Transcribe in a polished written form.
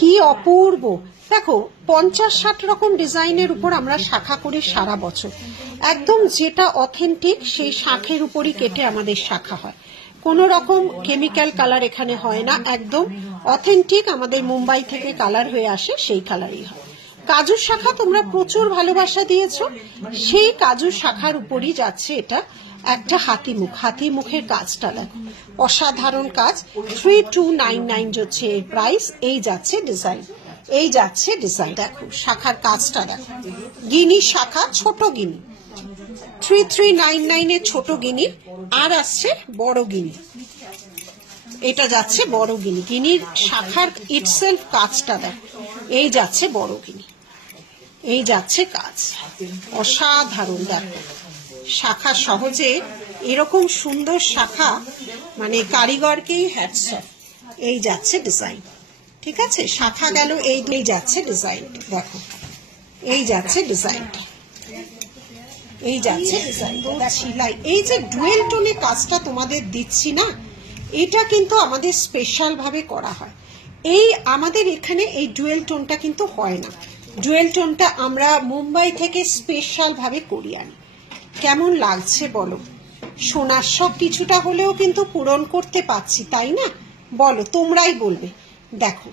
কি অপূর্ব! দেখো 50-60 রকম ডিজাইনের উপর আমরা শাখা করি সারা বছর। একদম যেটা অথেন্টিক সেই শাখের উপরই কেটে আমাদের শাখা হয়। কোনো রকম কেমিক্যাল কালার এখানে হয় না, একদম অথেন্টিক আমাদের মুম্বাই থেকে কালার হয়ে আসে সেই কালারই হয়। কাজুর শাখা তোমরা প্রচুর ভালোবাসা দিয়েছো, সেই কাজুর শাখার উপরই যাচ্ছে এটা একটা হাতি মুখের কাজটা দেখো, অসাধারণ কাজ। 3299 হচ্ছে এর প্রাইস। এই যাচ্ছে ডিজাইন, দেখো শাখার কাজটা দেখো, গিনি শাখা, ছোট গিনি, 3399 এর ছোট গিনি, আর আসছে বড় গিনি। এটা যাচ্ছে বড় গিনি, গিনির শাখার ইটসেলফ কাজটা দেখো। এই যাচ্ছে বড় গিনি, এই যাচ্ছে কাজ, অসাধারণ। দেখো শাখা সহজে, এরকম সুন্দর শাখা মানে কারিগরকেই হ্যাটস অফ। এই যাচ্ছে ডিজাইন, ঠিক আছে, শাখা গেল, এই যাচ্ছে ডিজাইন, দেখো এই যাচ্ছে ডিজাইনটা, এই যাচ্ছে ডিজাইন সেলাই। এই যে ডুয়েল টোনে কাজটা তোমাদের দিচ্ছি না, এটা কিন্তু আমাদের স্পেশাল ভাবে করা হয়। এই আমাদের এখানে এই ডুয়েল টোনটা কিন্তু হয় না। ডুয়েল টোনটা আমরা মুম্বাই থেকে স্পেশাল ভাবে করি আনি। কেমন লাগছে বলো? সোনার সব কিছুটা হলেও কিন্তু পূরণ করতে পারছি, তাই না? বলো, তোমরাই বলবে। দেখো